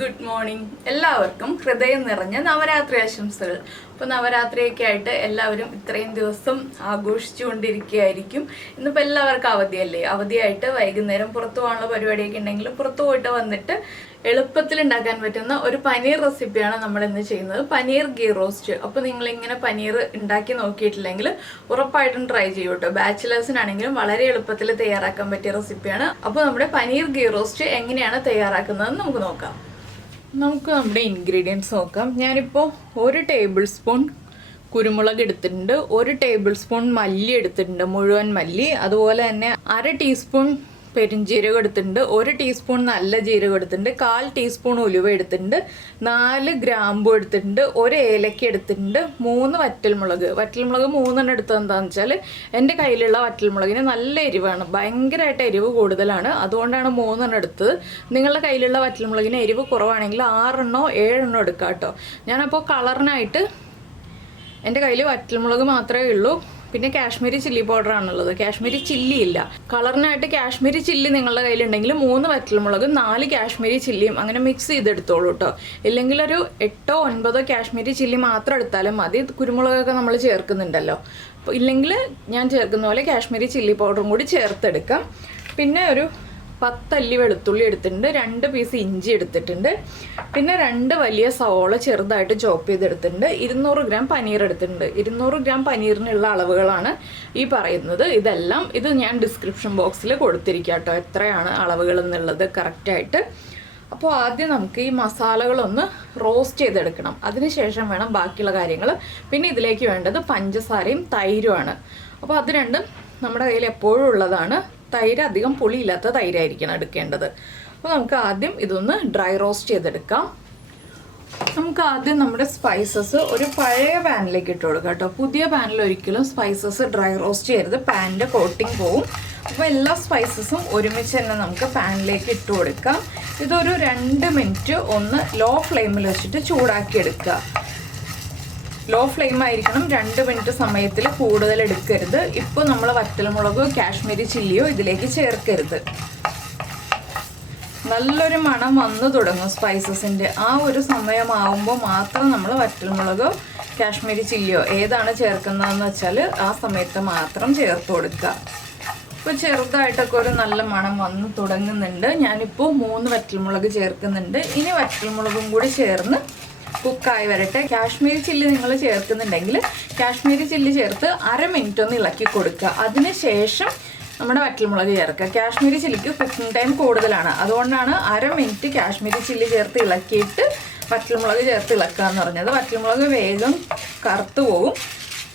Good morning. എല്ലാവർക്കും ഹൃദയം നിറഞ്ഞ നവരാത്രി ആശംസകൾ. അപ്പോൾ നവരാത്രിയൊക്കെ ആയിട്ട് എല്ലാവരും ഇത്രയും ദിവസം ആഘോഷിച്ചുകൊണ്ടിരിക്കുകയായിരിക്കും. ഇന്നിപ്പോൾ എല്ലാവർക്കും അവധിയല്ലേ. അവധിയായിട്ട് വൈകുന്നേരം പുറത്തു പോകാനുള്ള പരിപാടിയൊക്കെ ഉണ്ടെങ്കിലും പുറത്തു പോയിട്ട് വന്നിട്ട് എളുപ്പത്തിൽ ഉണ്ടാക്കാൻ പറ്റുന്ന ഒരു പനീർ റെസിപ്പിയാണ് നമ്മൾ ഇന്ന് ചെയ്യുന്നത്, പനീർ ഗീ റോസ്റ്റ്. അപ്പോൾ നിങ്ങളിങ്ങനെ പനീർ ഉണ്ടാക്കി നോക്കിയിട്ടില്ലെങ്കിൽ ഉറപ്പായിട്ടും ട്രൈ ചെയ്യൂ കേട്ടോ. ബാച്ചിലേഴ്സിനാണെങ്കിലും വളരെ എളുപ്പത്തിൽ തയ്യാറാക്കാൻ പറ്റിയ റെസിപ്പിയാണ്. അപ്പോൾ നമ്മുടെ പനീർ ഗീ റോസ്റ്റ് എങ്ങനെയാണ് തയ്യാറാക്കുന്നതെന്ന് നമുക്ക് നോക്കാം. നമുക്ക് നമ്മുടെ ഇൻഗ്രീഡിയൻസ് നോക്കാം. ഞാനിപ്പോൾ 1 ടേബിൾ സ്പൂൺ കുരുമുളക് എടുത്തിട്ടുണ്ട്, 1 ടേബിൾ സ്പൂൺ മല്ലി എടുത്തിട്ടുണ്ട്, മുഴുവൻ മല്ലി. അതുപോലെ തന്നെ 1/2 ടീസ്പൂൺ പെരുംജീരകം എടുത്തിട്ടുണ്ട്, 1 ടീസ്പൂൺ നല്ല ജീരകം എടുത്തിട്ടുണ്ട്, 1/4 ടീസ്പൂൺ ഉലുവ എടുത്തിട്ടുണ്ട്, 4 ഗ്രാമ്പു എടുത്തിട്ടുണ്ട്, 1 ഏലക്ക എടുത്തിട്ടുണ്ട്, 3 വറ്റൽമുളക് 3 എടുത്തത് എന്താണെന്ന് വെച്ചാൽ എൻ്റെ കയ്യിലുള്ള വറ്റൽമുളകിന് നല്ല എരിവാണ്, ഭയങ്കരമായിട്ട് എരിവ് കൂടുതലാണ്, അതുകൊണ്ടാണ് 3 എടുത്തത്. നിങ്ങളുടെ കയ്യിലുള്ള വറ്റൽമുളകിന് എരിവ് കുറവാണെങ്കിൽ 6 7 എടുക്കാം കേട്ടോ. ഞാനപ്പോൾ കളറിനായിട്ട് എൻ്റെ കയ്യിൽ വറ്റൽമുളക് മാത്രമേ ഉള്ളൂ. പിന്നെ കാശ്മീരി ചില്ലി പൗഡറാണുള്ളത്, കാശ്മീരി ചില്ലി ഇല്ല. കളറിനായിട്ട് കാശ്മീരി ചില്ലി നിങ്ങളുടെ കയ്യിലുണ്ടെങ്കിൽ 3 വറ്റൽമുളക് 4 കാശ്മീരി ചില്ലിയും അങ്ങനെ മിക്സ് ചെയ്തെടുത്തോളൂ കേട്ടോ. ഇല്ലെങ്കിൽ ഒരു 8 9 കാശ്മീരി ചില്ലി മാത്രം എടുത്താലും മതി. കുരുമുളകൊക്കെ നമ്മൾ ചേർക്കുന്നുണ്ടല്ലോ. അപ്പോൾ ഇല്ലെങ്കിൽ ഞാൻ ചേർക്കുന്ന പോലെ കാശ്മീരി ചില്ലി പൗഡറും കൂടി ചേർത്തെടുക്കാം. പിന്നെ ഒരു 10 അല്ലി വെളുത്തുള്ളി എടുത്തിട്ടുണ്ട്, 2 പീസ് ഇഞ്ചി എടുത്തിട്ടുണ്ട്, പിന്നെ 2 വലിയ സവോള ചെറുതായിട്ട് ചോപ്പ് ചെയ്തെടുത്തിട്ടുണ്ട്, 200 ഗ്രാം പനീർ എടുത്തിട്ടുണ്ട്. 200 ഗ്രാം പനീറിനുള്ള അളവുകളാണ് ഈ പറയുന്നത്. ഇത് ഞാൻ ഡിസ്ക്രിപ്ഷൻ ബോക്സിൽ കൊടുത്തിരിക്കാം കേട്ടോ, എത്രയാണ് അളവുകൾ എന്നുള്ളത് കറക്റ്റായിട്ട്. അപ്പോൾ ആദ്യം നമുക്ക് ഈ മസാലകളൊന്ന് റോസ്റ്റ് ചെയ്തെടുക്കണം, അതിനുശേഷം വേണം ബാക്കിയുള്ള കാര്യങ്ങൾ. പിന്നെ ഇതിലേക്ക് വേണ്ടത് പഞ്ചസാരയും തൈരുമാണ്. അപ്പോൾ അത് രണ്ടും നമ്മുടെ കയ്യിൽ എപ്പോഴും ഉള്ളതാണ്. തൈര് അധികം പുളിയില്ലാത്ത തൈരായിരിക്കണം എടുക്കേണ്ടത്. അപ്പോൾ നമുക്ക് ആദ്യം ഇതൊന്ന് ഡ്രൈ റോസ്റ്റ് ചെയ്തെടുക്കാം. നമുക്ക് ആദ്യം നമ്മുടെ സ്പൈസസ് ഒരു പഴയ പാനിലേക്ക് ഇട്ട് കൊടുക്കാം കേട്ടോ. പുതിയ പാനിൽ ഒരിക്കലും സ്പൈസസ് ഡ്രൈ റോസ്റ്റ് ചെയ്യരുത്, പാനിൻ്റെ കോട്ടിങ് പോവും. അപ്പോൾ എല്ലാ സ്പൈസസും ഒരുമിച്ച് തന്നെ നമുക്ക് പാനിലേക്ക് ഇട്ട് കൊടുക്കാം. ഇതൊരു 2 മിനിറ്റ് ഒന്ന് ലോ ഫ്ലെയിമിൽ വെച്ചിട്ട് ചൂടാക്കി എടുക്കുക. ലോ ഫ്ലെയിം ആയിരിക്കണം, 2 മിനിറ്റ് സമയത്തിൽ കൂടുതൽ എടുക്കരുത്. ഇപ്പോൾ നമ്മൾ വറ്റൽമുളകോ കാശ്മീരി ചില്ലിയോ ഇതിലേക്ക് ചേർക്കരുത്. നല്ലൊരു മണം വന്നു തുടങ്ങും സ്പൈസസിൻ്റെ. ആ ഒരു സമയമാവുമ്പോൾ മാത്രം നമ്മൾ വറ്റൽമുളകോ കാശ്മീരി ചില്ലിയോ ഏതാണ് ചേർക്കുന്നതെന്ന് വെച്ചാൽ ആ സമയത്ത് മാത്രം ചേർത്ത് കൊടുക്കുക. ഇപ്പോൾ ചെറുതായിട്ടൊക്കെ ഒരു നല്ല മണം വന്ന് തുടങ്ങുന്നുണ്ട്. ഞാനിപ്പോൾ 3 വറ്റൽമുളക് ചേർക്കുന്നുണ്ട്. ഇനി വറ്റൽമുളകും കൂടി ചേർന്ന് കുക്കായി വരട്ടെ. കാശ്മീരി ചില്ലി നിങ്ങൾ ചേർക്കുന്നുണ്ടെങ്കിൽ കാശ്മീരി ചില്ലി ചേർത്ത് 1/2 മിനിറ്റ് ഒന്ന് ഇളക്കി കൊടുക്കുക. അതിനുശേഷം നമ്മുടെ വറ്റൽമുളക് ചേർക്കുക. കാശ്മീരി ചില്ലിക്ക് കുക്കിംഗ് ടൈം കൂടുതലാണ്, അതുകൊണ്ടാണ് 1/2 മിനിറ്റ് കാശ്മീരി ചില്ലി ചേർത്ത് ഇളക്കിയിട്ട് വറ്റൽമുളക് ചേർത്ത് ഇളക്കുക എന്ന് പറഞ്ഞത്. വറ്റൽമുളക് വേഗം കറുത്തു പോകും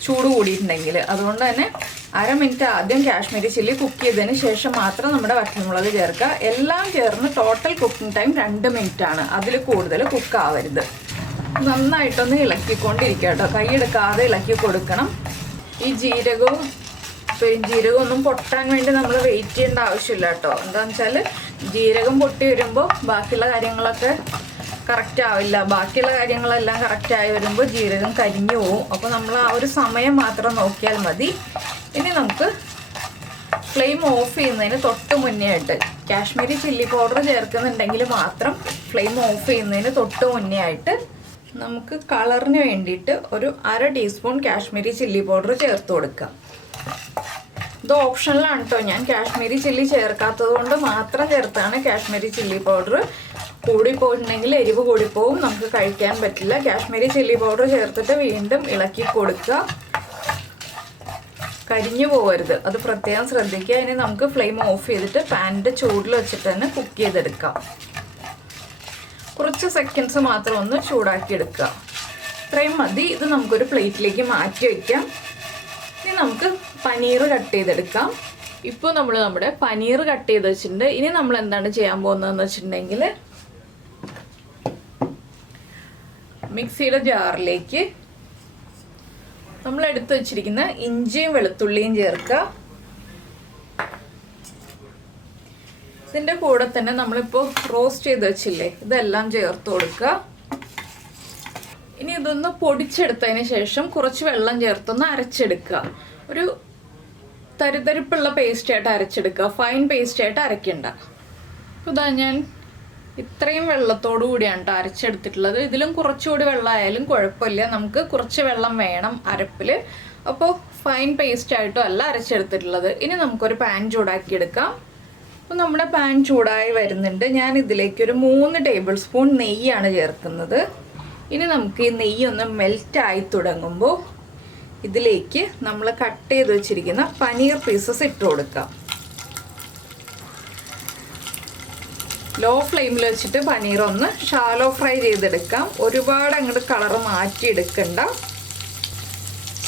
ചൂട് കൂടിയിട്ടുണ്ടെങ്കിൽ. അതുകൊണ്ട് തന്നെ 1/2 മിനിറ്റ് ആദ്യം കാശ്മീരി ചില്ലി കുക്ക് ചെയ്തതിന് ശേഷം മാത്രം നമ്മുടെ വറ്റൽമുളക് ചേർക്കുക. എല്ലാം ചേർന്ന് ടോട്ടൽ കുക്കിംഗ് ടൈം 2 മിനിറ്റാണ്, അതിൽ കൂടുതൽ കുക്കാവരുത്. നന്നായിട്ടൊന്ന് ഇളക്കിക്കൊണ്ടിരിക്കുക കേട്ടോ, കൈയെടുക്കാതെ ഇളക്കി കൊടുക്കണം. ഈ ജീരകവും പെരുംജീരകവും ഒന്നും പൊട്ടാൻ വേണ്ടി നമ്മൾ വെയിറ്റ് ചെയ്യേണ്ട ആവശ്യമില്ല കേട്ടോ. എന്താണെന്ന് വെച്ചാൽ ജീരകം പൊട്ടി വരുമ്പോൾ ബാക്കിയുള്ള കാര്യങ്ങളൊക്കെ കറക്റ്റ് ആവില്ല. ബാക്കിയുള്ള കാര്യങ്ങളെല്ലാം കറക്റ്റായി വരുമ്പോൾ ജീരകം കരിഞ്ഞു പോവും. അപ്പോൾ നമ്മൾ ആ ഒരു സമയം മാത്രം നോക്കിയാൽ മതി. ഇനി നമുക്ക് ഫ്ലെയിം ഓഫ് ചെയ്യുന്നതിന് തൊട്ട് മുന്നേ ആയിട്ട് കാശ്മീരി ചില്ലി പൗഡർ ചേർക്കുന്നുണ്ടെങ്കിൽ മാത്രം ഫ്ലെയിം ഓഫ് ചെയ്യുന്നതിന് തൊട്ട് മുന്നേ ആയിട്ട് നമുക്ക് കളറിന് വേണ്ടിയിട്ട് ഒരു 1/2 ടീസ്പൂൺ കാശ്മീരി ചില്ലി പൗഡർ ചേർത്ത് കൊടുക്കാം. ഇത് ഓപ്ഷനിലാണ് കേട്ടോ, ഞാൻ കാശ്മീരി ചില്ലി ചേർക്കാത്തത് കൊണ്ട് മാത്രം ചേർത്താണ് കാശ്മീരി ചില്ലി പൗഡർ. കൂടിപ്പോയിട്ടുണ്ടെങ്കിൽ എരിവ് കൂടിപ്പോവും, നമുക്ക് കഴിക്കാൻ പറ്റില്ല. കാശ്മീരി ചില്ലി പൗഡർ ചേർത്തിട്ട് വീണ്ടും ഇളക്കി കൊടുക്കുക, കരിഞ്ഞു പോകരുത്, അത് പ്രത്യേകം ശ്രദ്ധിക്കുക. ഇനി നമുക്ക് ഫ്ലെയിം ഓഫ് ചെയ്തിട്ട് പാനിൻ്റെ ചൂടിൽ വെച്ചിട്ട് തന്നെ കുക്ക് ചെയ്തെടുക്കാം. കുറച്ച് സെക്കൻഡ്സ് മാത്രം ഒന്ന് ചൂടാക്കി എടുക്കുക, ഇത്രയും മതി. ഇത് നമുക്കൊരു പ്ലേറ്റിലേക്ക് മാറ്റി വയ്ക്കാം. ഇനി നമുക്ക് പനീർ കട്ട് ചെയ്തെടുക്കാം. ഇപ്പോൾ നമ്മൾ നമ്മുടെ പനീർ കട്ട് ചെയ്ത് വെച്ചിട്ടുണ്ട്. ഇനി നമ്മൾ എന്താണ് ചെയ്യാൻ പോകുന്നതെന്ന് വെച്ചിട്ടുണ്ടെങ്കിൽ മിക്സിയുടെ ജാറിലേക്ക് നമ്മൾ എടുത്തു വെച്ചിരിക്കുന്ന ഇഞ്ചിയും വെളുത്തുള്ളിയും ചേർക്കുക. ഇതിൻ്റെ കൂടെ തന്നെ നമ്മളിപ്പോൾ റോസ്റ്റ് ചെയ്ത് വെച്ചില്ലേ, ഇതെല്ലാം ചേർത്ത് കൊടുക്കുക. ഇനി ഇതൊന്ന് പൊടിച്ചെടുത്തതിന് ശേഷം കുറച്ച് വെള്ളം ചേർത്തൊന്ന് അരച്ചെടുക്കുക. ഒരു തരിതരിപ്പുള്ള പേസ്റ്റായിട്ട് അരച്ചെടുക്കുക, ഫൈൻ പേസ്റ്റായിട്ട് അരയ്ക്കണ്ട. ഇതാ ഞാൻ ഇത്രയും വെള്ളത്തോടു കൂടിയാണ് കേട്ടോ അരച്ചെടുത്തിട്ടുള്ളത്. ഇതിലും കുറച്ചുകൂടി വെള്ളമായാലും കുഴപ്പമില്ല, നമുക്ക് കുറച്ച് വെള്ളം വേണം അരപ്പിൽ. അപ്പോൾ ഫൈൻ പേസ്റ്റ് ആയിട്ടും അല്ല അരച്ചെടുത്തിട്ടുള്ളത്. ഇനി നമുക്കൊരു പാൻ ചൂടാക്കി എടുക്കാം. അപ്പോൾ നമ്മുടെ പാൻ ചൂടായി വരുന്നുണ്ട്. ഞാൻ ഇതിലേക്ക് ഒരു 3 ടേബിൾ സ്പൂൺ നെയ്യാണ് ചേർക്കുന്നത്. ഇനി നമുക്ക് ഈ നെയ്യ് ഒന്ന് മെൽറ്റായി തുടങ്ങുമ്പോൾ ഇതിലേക്ക് നമ്മൾ കട്ട് ചെയ്ത് വെച്ചിരിക്കുന്ന പനീർ പീസസ് ഇട്ട് കൊടുക്കാം. ലോ ഫ്ലെയിമിൽ വെച്ചിട്ട് പനീർ ഒന്ന് ഷാലോ ഫ്രൈ ചെയ്തെടുക്കാം. ഒരുപാട് അങ്ങോട്ട് കളറ് മാറ്റിയെടുക്കണ്ട.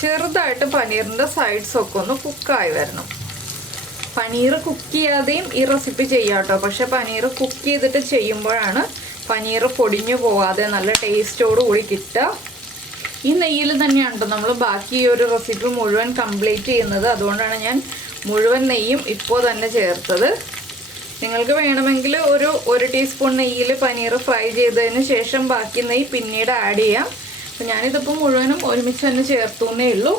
ചെറുതായിട്ട് പനീറിൻ്റെ സൈഡ്സൊക്കെ ഒന്ന് കുക്കായി വരണം. പനീർ കുക്ക് ചെയ്യാതെയും ഈ റെസിപ്പി ചെയ്യാം കേട്ടോ. പക്ഷെ പനീർ കുക്ക് ചെയ്തിട്ട് ചെയ്യുമ്പോഴാണ് പനീർ പൊടിഞ്ഞു പോവാതെ നല്ല ടേസ്റ്റോട് കൂടി കിട്ടുക. ഈ നെയ്യിൽ തന്നെയാണ് കേട്ടോ നമ്മൾ ബാക്കി ഈ ഒരു റെസിപ്പി മുഴുവൻ കംപ്ലീറ്റ് ചെയ്യുന്നത്. അതുകൊണ്ടാണ് ഞാൻ മുഴുവൻ നെയ്യും ഇപ്പോൾ തന്നെ ചേർത്തത്. നിങ്ങൾക്ക് വേണമെങ്കിൽ ഒരു ടീസ്പൂൺ നെയ്യിൽ പനീർ ഫ്രൈ ചെയ്തതിന് ശേഷം ബാക്കി നെയ്യ് പിന്നീട് ആഡ് ചെയ്യാം. അപ്പോൾ ഞാനിതിപ്പോൾ മുഴുവനും ഒരുമിച്ച് തന്നെ ചേർത്തുന്നേ ഉള്ളൂ.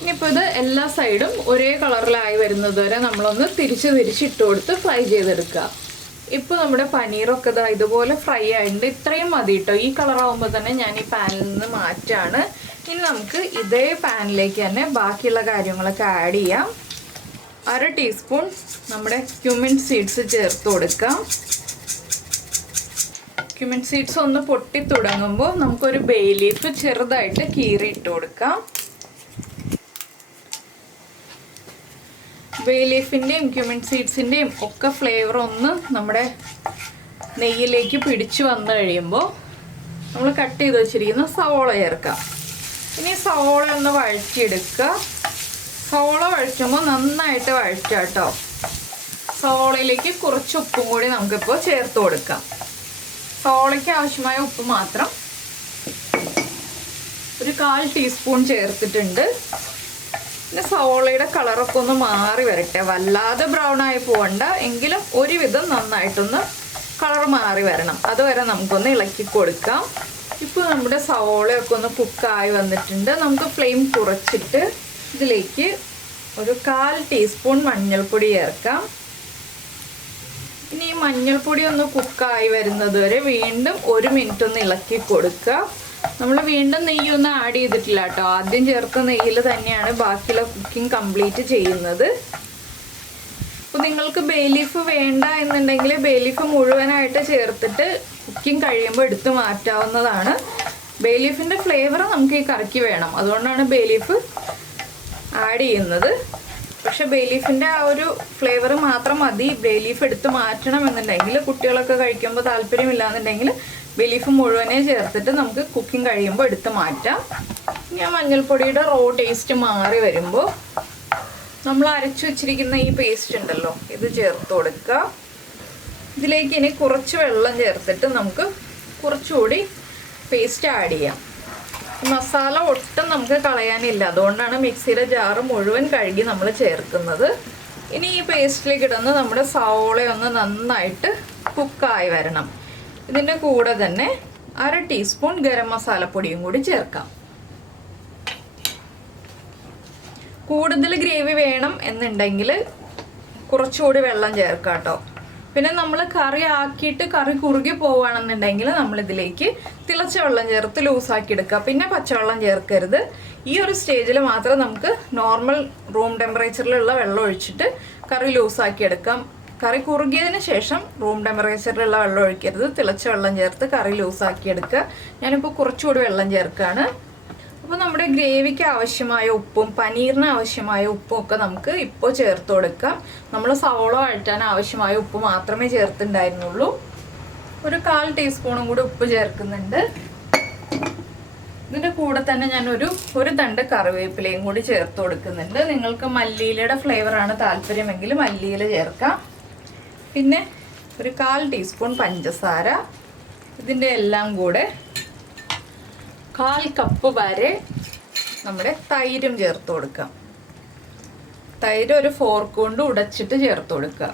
ഇനിയിപ്പോൾ ഇത് എല്ലാ സൈഡും ഒരേ കളറിലായി വരുന്നത് വരെ നമ്മളൊന്ന് തിരിച്ചിട്ട് കൊടുത്ത് ഫ്രൈ ചെയ്തെടുക്കുക. ഇപ്പോൾ നമ്മുടെ പനീറൊക്കെ ഇതുപോലെ ഫ്രൈ ആയിട്ടുണ്ട്. ഇത്രയും മതി കേട്ടോ. ഈ കളറാകുമ്പോൾ തന്നെ ഞാൻ ഈ പാനിൽ നിന്ന് മാറ്റാണ്. ഇനി നമുക്ക് ഇതേ പാനിലേക്ക് തന്നെ ബാക്കിയുള്ള കാര്യങ്ങളൊക്കെ ആഡ് ചെയ്യാം. 1/2 ടീസ്പൂൺ നമ്മുടെ ക്യുമിൻ സീഡ്സ് ചേർത്ത് കൊടുക്കാം. ക്യുമിൻ സീഡ്സ് ഒന്ന് പൊട്ടി തുടങ്ങുമ്പോൾ നമുക്കൊരു ബേ ലീഫ് ചെറുതായിട്ട് കീറി ഇട്ട് കൊടുക്കാം. ബേ ലീഫിൻ്റെയും ക്യുമിൻ സീഡ്സിൻ്റെയും ഒക്കെ ഫ്ലേവർ ഒന്ന് നമ്മുടെ നെയ്യിലേക്ക് പിടിച്ചു വന്നു കഴിയുമ്പോൾ നമ്മൾ കട്ട് ചെയ്ത് വെച്ചിരിക്കുന്ന സവോള ചേർക്കാം. ഇനി സവോള ഒന്ന് വഴറ്റിയെടുക്കുക. സവോള വഴറ്റുമ്പോൾ നന്നായിട്ട് വഴറ്റുക കേട്ടോ. സവോളയിലേക്ക് കുറച്ച് ഉപ്പും കൂടി നമുക്കിപ്പോൾ ചേർത്ത് കൊടുക്കാം. സവോളയ്ക്ക് ആവശ്യമായ ഉപ്പ് മാത്രം ഒരു 1/4 ടീസ്പൂൺ ചേർത്തിട്ടുണ്ട്. പിന്നെ സവോളയുടെ കളറൊക്കെ ഒന്ന് മാറി വരട്ടെ. വല്ലാതെ ബ്രൗൺ ആയി പോകണ്ട, എങ്കിലും ഒരുവിധം നന്നായിട്ടൊന്ന് കളർ മാറി വരണം. അതുവരെ നമുക്കൊന്ന് ഇളക്കി കൊടുക്കാം. ഇപ്പോൾ നമ്മുടെ സവോളയൊക്കെ ഒന്ന് കുക്കായി വന്നിട്ടുണ്ട്. നമുക്ക് ഫ്ലെയിം കുറച്ചിട്ട് ഇതിലേക്ക് ഒരു 1/4 ടീസ്പൂൺ മഞ്ഞൾപ്പൊടി ചേർക്കാം. ഇനി ഈ മഞ്ഞൾപ്പൊടി ഒന്ന് കുക്കായി വരുന്നത് വരെ വീണ്ടും 1 മിനിറ്റ് ഒന്ന് ഇളക്കി കൊടുക്കുക. നമ്മൾ വീണ്ടും നെയ്യൊന്നും ആഡ് ചെയ്തിട്ടില്ല കേട്ടോ. ആദ്യം ചേർത്ത നെയ്യിൽ തന്നെയാണ് ബാക്കിയുള്ള കുക്കിംഗ് കംപ്ലീറ്റ് ചെയ്യുന്നത്. അപ്പോൾ നിങ്ങൾക്ക് ബേ ലീഫ് വേണ്ട എന്നുണ്ടെങ്കിൽ ബേ ലീഫ് മുഴുവനായിട്ട് ചേർത്തിട്ട് കുക്കിംഗ് കഴിയുമ്പോൾ എടുത്ത് മാറ്റാവുന്നതാണ്. ബേ ലീഫിൻ്റെ ഫ്ലേവർ നമുക്ക് ഈ കറിക്ക് വേണം, അതുകൊണ്ടാണ് ബേ ലീഫ് ആഡ് ചെയ്യുന്നത്. പക്ഷെ ബേ ലീഫിൻ്റെ ആ ഒരു ഫ്ലേവർ മാത്രം മതി. ബേ ലീഫ് എടുത്ത് മാറ്റണം എന്നുണ്ടെങ്കിൽ, കുട്ടികളൊക്കെ കഴിക്കുമ്പോൾ താല്പര്യമില്ലാന്നുണ്ടെങ്കിൽ ബേ ലീഫ് മുഴുവനെ ചേർത്തിട്ട് നമുക്ക് കുക്കിംഗ് കഴിയുമ്പോൾ എടുത്ത് മാറ്റാം. ഇനി മഞ്ഞൾപ്പൊടിയുടെ റോ ടേസ്റ്റ് മാറി വരുമ്പോൾ നമ്മൾ അരച്ചു വെച്ചിരിക്കുന്ന ഈ പേസ്റ്റ് ഉണ്ടല്ലോ, ഇത് ചേർത്ത് കൊടുക്കുക. ഇതിലേക്ക് ഇനി കുറച്ച് വെള്ളം ചേർത്തിട്ട് നമുക്ക് കുറച്ചുകൂടി പേസ്റ്റ് ആഡ് ചെയ്യാം. മസാല ഒട്ടും നമുക്ക് കളയാനില്ല, അതുകൊണ്ടാണ് മിക്സിയുടെ ജാറ് മുഴുവൻ കഴുകി നമ്മൾ ചേർക്കുന്നത്. ഇനി ഈ പേസ്റ്റിലേക്ക് ഇടുന്ന നമ്മുടെ സവോളയൊന്ന് നന്നായിട്ട് കുക്കായി വരണം. ഇതിൻ്റെ കൂടെ തന്നെ 1/2 ടീസ്പൂൺ ഗരം മസാലപ്പൊടിയും കൂടി ചേർക്കാം. കൂടുതൽ ഗ്രേവി വേണം എന്നുണ്ടെങ്കിൽ കുറച്ചുകൂടി വെള്ളം ചേർക്കാം കേട്ടോ. പിന്നെ നമ്മൾ കറി ആക്കിയിട്ട് കറി കുറുകി പോവുകയാണെന്നുണ്ടെങ്കിൽ നമ്മളിതിലേക്ക് തിളച്ച വെള്ളം ചേർത്ത് ലൂസാക്കി എടുക്കുക. പിന്നെ പച്ചവെള്ളം ചേർക്കരുത്. ഈ ഒരു സ്റ്റേജിൽ മാത്രം നമുക്ക് നോർമൽ റൂം ടെമ്പറേച്ചറിലുള്ള വെള്ളം ഒഴിച്ചിട്ട് കറി ലൂസാക്കി എടുക്കാം. കറി കുറുകിയതിന് ശേഷം റൂം ടെമ്പറേച്ചറിലുള്ള വെള്ളം ഒഴിക്കരുത്. തിളച്ച വെള്ളം ചേർത്ത് കറി ലൂസാക്കി എടുക്കുക. ഞാനിപ്പോൾ കുറച്ചുകൂടി വെള്ളം ചേർക്കുകയാണ്. അപ്പോൾ നമ്മുടെ ഗ്രേവിക്ക് ആവശ്യമായ ഉപ്പും പനീറിന് ആവശ്യമായ ഉപ്പും ഒക്കെ നമുക്ക് ഇപ്പോൾ ചേർത്ത് കൊടുക്കാം. നമ്മൾ സവോള വഴറ്റാൻ ആവശ്യമായ ഉപ്പ് മാത്രമേ ചേർത്തിട്ടുണ്ടായിരുന്നുള്ളൂ. ഒരു 1/4 ടീസ്പൂണും കൂടി ഉപ്പ് ചേർക്കുന്നുണ്ട്. ഇതിൻ്റെ കൂടെ തന്നെ ഞാൻ ഒരു തണ്ട് കറിവേപ്പിലയും കൂടി ചേർത്ത് കൊടുക്കുന്നുണ്ട്. നിങ്ങൾക്ക് മല്ലിയിലയുടെ ഫ്ലേവറാണ് താല്പര്യമെങ്കിൽ മല്ലിയില ചേർക്കാം. പിന്നെ ഒരു 1/4 ടീസ്പൂൺ പഞ്ചസാര. ഇതിൻ്റെ എല്ലാം കൂടെ 1/4 കപ്പ് വരെ നമ്മുടെ തൈരും ചേർത്ത് കൊടുക്കാം. തൈര് ഒരു ഫോർക്ക് കൊണ്ട് ഉടച്ചിട്ട് ചേർത്ത് കൊടുക്കുക.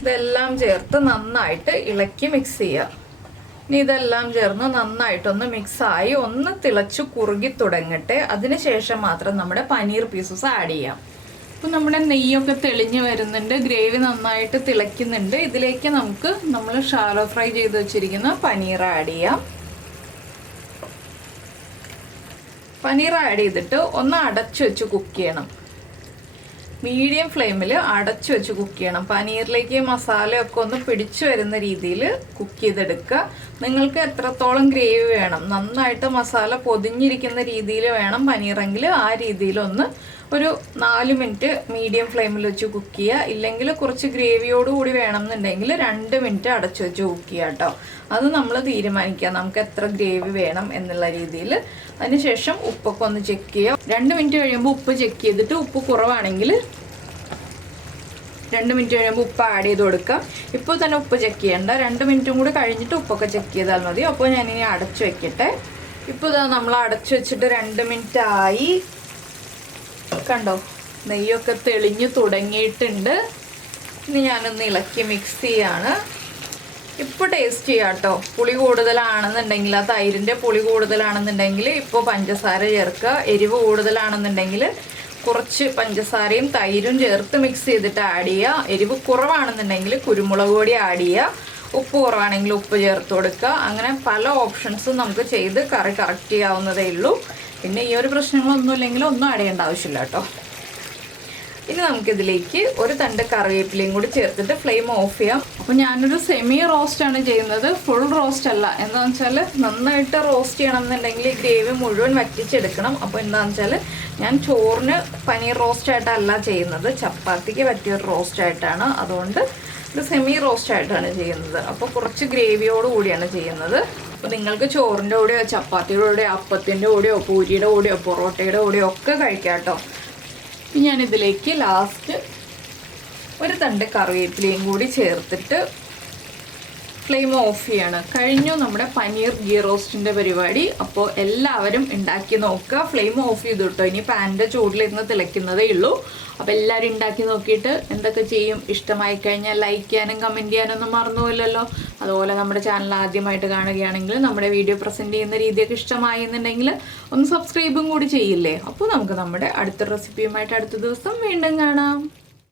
ഇതെല്ലാം ചേർത്ത് നന്നായിട്ട് ഇളക്കി മിക്സ് ചെയ്യുക. ഇനി ഇതെല്ലാം ചേർന്ന് നന്നായിട്ടൊന്ന് മിക്സായി ഒന്ന് തിളച്ച് കുറുകി തുടങ്ങട്ടെ. അതിനുശേഷം മാത്രം നമ്മുടെ പനീർ പീസസ് ആഡ് ചെയ്യാം. അപ്പോൾ നമ്മുടെ നെയ്യൊക്കെ തെളിഞ്ഞ് വരുന്നുണ്ട്, ഗ്രേവി നന്നായിട്ട് തിളയ്ക്കുന്നുണ്ട്. ഇതിലേക്ക് നമുക്ക് നമ്മൾ ഷാലോ ഫ്രൈ ചെയ്ത് വെച്ചിരിക്കുന്ന പനീർ ആഡ് ചെയ്യാം. പനീർ ആഡ് ചെയ്തിട്ട് ഒന്ന് അടച്ചു വെച്ച് കുക്ക് ചെയ്യണം. മീഡിയം ഫ്ലെയിമിൽ അടച്ചു വെച്ച് കുക്ക് ചെയ്യണം. പനീറിലേക്ക് മസാലയൊക്കെ ഒന്ന് പിടിച്ചു വരുന്ന രീതിയിൽ കുക്ക് ചെയ്തെടുക്കുക. നിങ്ങൾക്ക് എത്രത്തോളം ഗ്രേവി വേണം, നന്നായിട്ട് മസാല പൊതിഞ്ഞിരിക്കുന്ന രീതിയിൽ വേണം പനീറെങ്കിൽ ആ രീതിയിലൊന്ന് ഒരു 4 മിനിറ്റ് മീഡിയം ഫ്ലെയിമിൽ വെച്ച് കുക്ക് ചെയ്യുക. ഇല്ലെങ്കിൽ കുറച്ച് ഗ്രേവിയോടുകൂടി വേണമെന്നുണ്ടെങ്കിൽ 2 മിനിറ്റ് അടച്ചു വെച്ച് കുക്ക് ചെയ്യുക കേട്ടോ. അത് നമ്മൾ തീരുമാനിക്കുക നമുക്ക് എത്ര ഗ്രേവി വേണം എന്നുള്ള രീതിയിൽ. അതിനുശേഷം ഉപ്പൊക്കെ ഒന്ന് ചെക്ക് ചെയ്യുക. 2 മിനിറ്റ് കഴിയുമ്പോൾ ഉപ്പ് ചെക്ക് ചെയ്തിട്ട് ഉപ്പ് കുറവാണെങ്കിൽ 2 മിനിറ്റ് കഴിയുമ്പോൾ ഉപ്പ് ആഡ് ചെയ്ത് കൊടുക്കാം. ഇപ്പോൾ തന്നെ ഉപ്പ് ചെക്ക് ചെയ്യേണ്ട, 2 മിനിറ്റും കൂടി കഴിഞ്ഞിട്ട് ഉപ്പൊക്കെ ചെക്ക് ചെയ്താൽ മതി. അപ്പോൾ ഞാനിനി അടച്ചു വെക്കട്ടെ. ഇപ്പോൾ ഇതാ നമ്മൾ അടച്ചു വെച്ചിട്ട് 2 മിനിറ്റ് ആയി. കണ്ടോ, നെയ്യൊക്കെ തെളിഞ്ഞു തുടങ്ങിയിട്ടുണ്ട്. ഇനി ഞാനൊന്ന് ഇളക്കി മിക്സ് ചെയ്യാണ്. ഇപ്പോൾ ടേസ്റ്റ് ചെയ്യാം കേട്ടോ. പുളി കൂടുതലാണെന്നുണ്ടെങ്കിൽ, ആ തൈരിൻ്റെ പുളി കൂടുതലാണെന്നുണ്ടെങ്കിൽ ഇപ്പോൾ പഞ്ചസാര ചേർക്കുക. എരിവ് കൂടുതലാണെന്നുണ്ടെങ്കിൽ കുറച്ച് പഞ്ചസാരയും തൈരും ചേർത്ത് മിക്സ് ചെയ്തിട്ട് ആഡ് ചെയ്യുക. എരിവ് കുറവാണെന്നുണ്ടെങ്കിൽ കുരുമുളക് പൊടി ആഡ് ചെയ്യുക. ഉപ്പ് കുറവാണെങ്കിൽ ഉപ്പ് ചേർത്ത് കൊടുക്കുക. അങ്ങനെ പല ഓപ്ഷൻസും നമുക്ക് ചെയ്ത് കറി കറക്റ്റ് ചെയ്യാവുന്നതേ ഉള്ളൂ. പിന്നെ ഈ ഒരു പ്രശ്നങ്ങളൊന്നും ഇല്ലെങ്കിൽ ഒന്നും ആഡ് ചെയ്യേണ്ട ആവശ്യമില്ല കേട്ടോ. ഇനി നമുക്കിതിലേക്ക് ഒരു തണ്ട് കറിവേപ്പിലയും കൂടി ചേർത്തിട്ട് ഫ്ലെയിം ഓഫ് ചെയ്യാം. അപ്പോൾ ഞാനൊരു സെമി റോസ്റ്റാണ് ചെയ്യുന്നത്, ഫുൾ റോസ്റ്റ് അല്ല. എന്താണെന്ന് വെച്ചാൽ നന്നായിട്ട് റോസ്റ്റ് ചെയ്യണം എന്നുണ്ടെങ്കിൽ ഗ്രേവി മുഴുവൻ വറ്റിച്ചെടുക്കണം. അപ്പോൾ എന്താണെന്ന് വെച്ചാൽ ഞാൻ ചോറിന് പനീർ റോസ്റ്റായിട്ടല്ല ചെയ്യുന്നത്, ചപ്പാത്തിക്ക് പറ്റിയൊരു റോസ്റ്റായിട്ടാണ്. അതുകൊണ്ട് ഒരു സെമി റോസ്റ്റായിട്ടാണ് ചെയ്യുന്നത്. അപ്പോൾ കുറച്ച് ഗ്രേവിയോട് കൂടിയാണ് ചെയ്യുന്നത്. അപ്പോൾ നിങ്ങൾക്ക് ചോറിൻ്റെ കൂടെയോ ചപ്പാത്തിയുടെ കൂടെയോ അപ്പത്തിൻ്റെ കൂടെയോ പൂരിയുടെ കൂടെയോ പൊറോട്ടയുടെ കൂടെയോ ഒക്കെ കഴിക്കാം കേട്ടോ. ഞാനിതിലേക്ക് ലാസ്റ്റ് ഒരു തണ്ട് കറിവേപ്പിലയും കൂടി ചേർത്തിട്ട് ഫ്ലെയിം ഓഫ് ചെയ്യാണ്. കഴിഞ്ഞു നമ്മുടെ പനീർ ഗീ റോസ്റ്റിൻ്റെ പരിപാടി. അപ്പോൾ എല്ലാവരും ഉണ്ടാക്കി നോക്കുക. ഫ്ലെയിം ഓഫ് ചെയ്തു കേട്ടോ. ഇനി പാനിൻ്റെ ചൂടിലിരുന്ന് തിളയ്ക്കുന്നതേ ഉള്ളൂ. അപ്പോൾ എല്ലാവരും ഉണ്ടാക്കി നോക്കിയിട്ട് എന്തൊക്കെ ചെയ്യും, ഇഷ്ടമായി കഴിഞ്ഞാൽ ലൈക്ക് ചെയ്യാനും കമൻറ്റ് ചെയ്യാനൊന്നും മറന്നുപോയില്ലല്ലോ. അതുപോലെ നമ്മുടെ ചാനൽ ആദ്യമായിട്ട് കാണുകയാണെങ്കിൽ നമ്മുടെ വീഡിയോ പ്രസൻറ്റ് ചെയ്യുന്ന രീതിയൊക്കെ ഇഷ്ടമായി എന്നുണ്ടെങ്കിൽ ഒന്ന് സബ്സ്ക്രൈബും കൂടി ചെയ്യില്ലേ. അപ്പോൾ നമുക്ക് നമ്മുടെ അടുത്ത റെസിപ്പിയുമായിട്ട് അടുത്ത ദിവസം വീണ്ടും കാണാം.